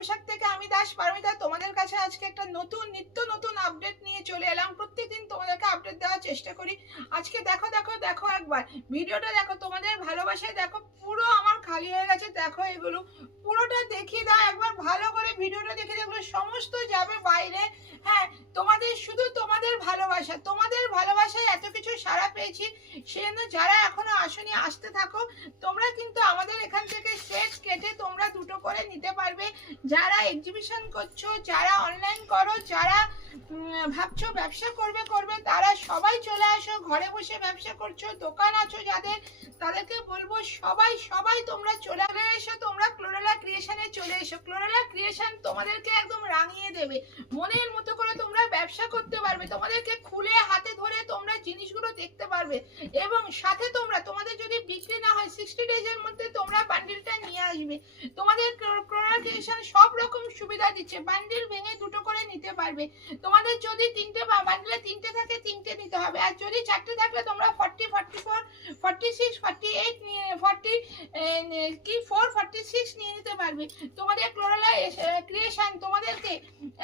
পোশাক থেকে আমি দাস পারমিতা তোমাদের কাছে আজকে একটা নিত্য নতুন আপডেট নিয়ে চলে এলাম। প্রত্যেকদিন তোমাদেরকে আপডেট দেওয়ার চেষ্টা করি। আজকে দেখো দেখো দেখো একবার ভিডিওটা দেখো, তোমাদের ভালোবাসায় দেখো পুরো আমার খালি হয়ে গেছে। দেখো এগুলো পুরোটা দেখিয়ে দাও একবার, ভালো করে ভিডিওটা দেখে এগুলো সমস্ত যাবে বাইরে। হ্যাঁ, তোমাদের শুধু তোমাদের ভালোবাসায় এত কিছু সাড়া পেয়েছি। সেজন্য যারা এখনো আসনি আসতে থাকো। তোমরা কিন্তু আমাদের এখান থেকে সেট কেটে তোমরা দুটো করে নিতে পারবে। যারা এক্সিবিশন করছো, যারা অনলাইন করো, যারা ভাবছো ব্যবসা করবে তারা সবাই চলে আসো। ঘরে বসে ব্যবসা করছো, দোকান আছো যাদের, তাদেরকে বলবো সবাই সবাই তোমরা চলে এসো। তোমরা ক্লোরেলা ক্রিয়েশনে চলে এসো। ক্লোরেলা ক্রিয়েশন তোমাদেরকে একদম রাঙিয়ে দেবে। মনের মতো করে তোমরা ব্যবসা করতে পারবে। তোমাদেরকে খুলে হাতে ধরে তোমরা জিনিসগুলো দেখতে পারবে এবং সাথে তোমাদের যদি বিক্রি না হয় 60 ডেজের মধ্যে তোমরা বান্ডিলটা নিয়ে আসবে। তোমাদের ক্লোরেলা ক্রিয়েশন সব রকম সুবিধা দিচ্ছে। বান্ডিল ভেঙে দুটো করে নিতে পারবে। তোমাদের যদি বান্ডিলে তিনটে থাকে তিনটে নিতে হবে, আর যদি চারটে থাকলে তোমরা 40, 44, 46, 48 নিয়ে 46 নিয়ে নিতে পারবে। তোমাদের ক্লোরেলা ক্রিয়েশন তোমাদেরকে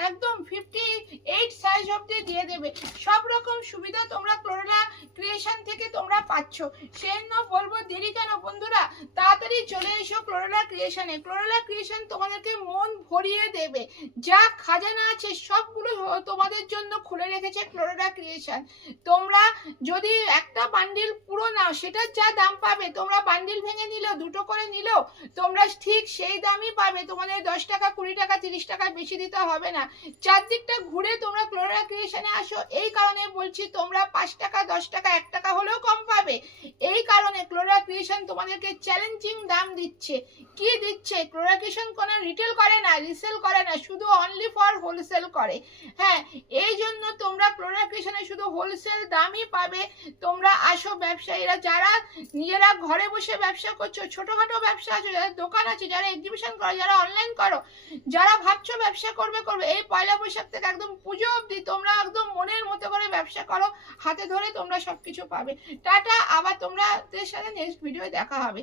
একদম 58 সাইজ অবধি দিয়ে দেবে। সব রকম সুবিধা তোমরা ক্লোরেলা ক্রিয়েশন থেকে তোমরা পাচ্ছ। সেজন্য বলবো দেরি কেন বন্ধুরা, তাড়াতাড়ি চলে এসো ক্লোরেলা ক্রিয়েশনে। ক্লোরেলা ক্রিয়েশন তোমাদেরকে মন ভরিয়ে দেবে। যা খাজানা আছে সবগুলো তোমাদের জন্য খুলে রেখেছে ক্লোরেলা ক্রিয়েশন। তোমরা যদি একটা বান্ডিল পুরো নাও, সেটার যা দাম পাবে, তোমরা বান্ডিল ভেঙে নিলেও দুটো করে নিলেও তোমরা ঠিক সেই দামই পাবে। তোমাদের 10 টাকা 20 টাকা 30 টাকা বেশি দিতে হবে না। চারদিকটা ঘুরে তোমরা ক্লোরেলা ক্রিয়েশনে আসো। এই কারণে বলছি, তোমরা 5 টাকা 10 টাকা 1 টাকা হলেও কম পাবে। এই কারণে ক্লোরেলা ক্রিয়েশন তোমাদেরকে চ্যালেঞ্জিং দাম দিচ্ছে। কি দিচ্ছে? ক্লোরেলা ক্রিয়েশন কোনো রিটেল করে না, রিসেল করে না, শুধু অনলি ফর হোলসেল করে। হ্যাঁ, এই জন্য তোমরা ক্লোরেলা ক্রিয়েশনে শুধু হোলসেল দামই পাবে। তোমরা আসো ব্যবসায়ীরা, যারা নিজেরা ঘরে বসে ব্যবসা করছো, ছোটখাটো ব্যবসা আছে, যাদের দোকান আছে, যারা এক্সিবিশন করো, যারা অনলাইন করো, যারা ভাবছো ব্যবসা করবে, এই পয়লা বৈশাখ থেকে একদম পুজো অবধি তোমরা একদম মনের মতো করে ব্যবসা করো। হাতে ধরে তোমরা সবকিছু পাবে। টাটা, আবার তোমাদের সাথে নেক্সট ভিডিও দেখা হবে।